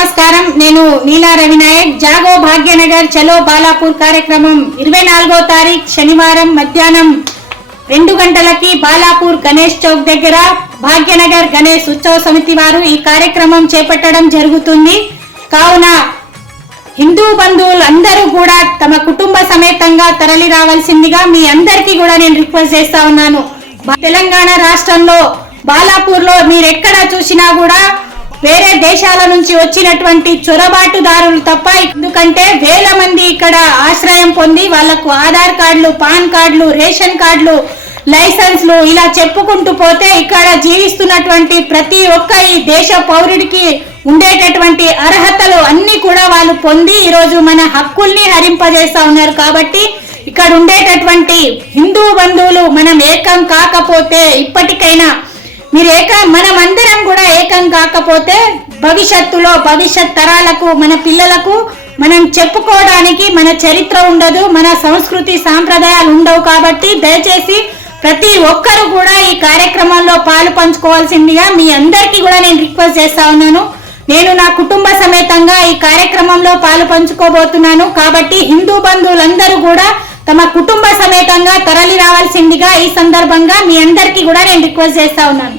నమస్కారం. నేను నీలా రవినాయక్. జాగో భాగ్యనగర్ చలో బాలాపూర్ కార్యక్రమం 24వ తారీఖు శనివారం మధ్యాహ్నం 2 గంటలకి బాలాపూర్ గణేష్ చౌక్ దగ్గర భాగ్యనగర్ గణేష్ ఉత్సవ సమితి వారు ఈ కార్యక్రమం చేపట్టడం జరుగుతుంది. కావున హిందూ బంధువులు అందరూ కూడా తమ కుటుంబ సమేతంగా తరలి రావాల్సిందిగా మీ అందరికీ కూడా నేను రిక్వెస్ట్ చేస్తా ఉన్నాను. తెలంగాణ రాష్ట్రంలో బాలాపూర్ లో మీరు ఎక్కడ చూసినా కూడా వేరే దేశాల నుంచి వచ్చినటువంటి చొరబాటుదారులు తప్ప, ఎందుకంటే వేల మంది ఇక్కడ ఆశ్రయం పొంది వాళ్లకు ఆధార్ కార్డులు, పాన్ కార్డులు, రేషన్ కార్డులు, లైసెన్స్లు ఇలా చెప్పుకుంటూ పోతే ఇక్కడ జీవిస్తున్నటువంటి ప్రతి ఒక్క ఈ దేశ పౌరుడికి ఉండేటటువంటి అర్హతలు అన్ని కూడా వాళ్ళు పొంది ఈరోజు మన హక్కుల్ని హరింపజేస్తా ఉన్నారు. కాబట్టి ఇక్కడ ఉండేటటువంటి హిందూ బంధువులు మనం ఏకం కాకపోతే, ఇప్పటికైనా మీరు మనమందరం కూడా ఏకం కాకపోతే భవిష్యత్తులో భవిష్యత్ తరాలకు, మన పిల్లలకు మనం చెప్పుకోవడానికి మన చరిత్ర ఉండదు, మన సంస్కృతి సాంప్రదాయాలు ఉండవు. కాబట్టి దయచేసి ప్రతి ఒక్కరు కూడా ఈ కార్యక్రమంలో పాలు పంచుకోవాల్సిందిగా మీ అందరికీ కూడా నేను రిక్వెస్ట్ చేస్తా ఉన్నాను. నేను నా కుటుంబ సమేతంగా ఈ కార్యక్రమంలో పాలు పంచుకోబోతున్నాను. కాబట్టి హిందూ బంధువులందరూ కూడా తమ కుటుంబ సమేతంగా తరలి రావాల్సిందిగా ఈ సందర్భంగా మీ అందరికీ కూడా నేను రిక్వెస్ట్ చేస్తా ఉన్నాను.